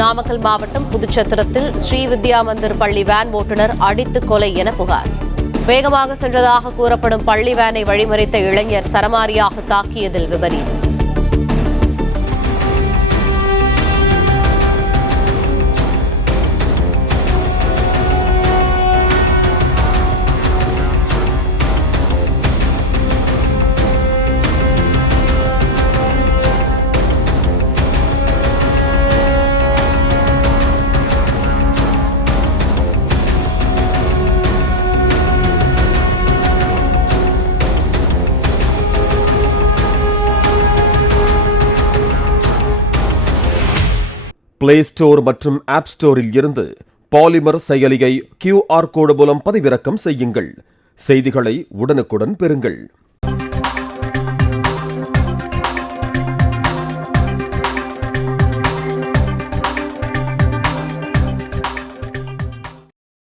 நாமக்கல் மாவட்டம் புதுச்சத்திரத்தில் ஸ்ரீவித்யா மந்திர் பள்ளி வேன் ஓட்டுநர் அடித்து கொலை என புகார். வேகமாக சென்றதாக கூறப்படும் பள்ளி வேனை வழிமறித்த இளைஞர் சரமாரியாக தாக்கியதில் விபரீதம். பிளே ஸ்டோர் மற்றும் ஆப் ஸ்டோரில் இருந்து பாலிமர் செயலியை QR கோடு மூலம் பதிவிறக்கம் செய்யுங்கள். செய்திகளை உடனுக்குடன் பெறுங்கள்.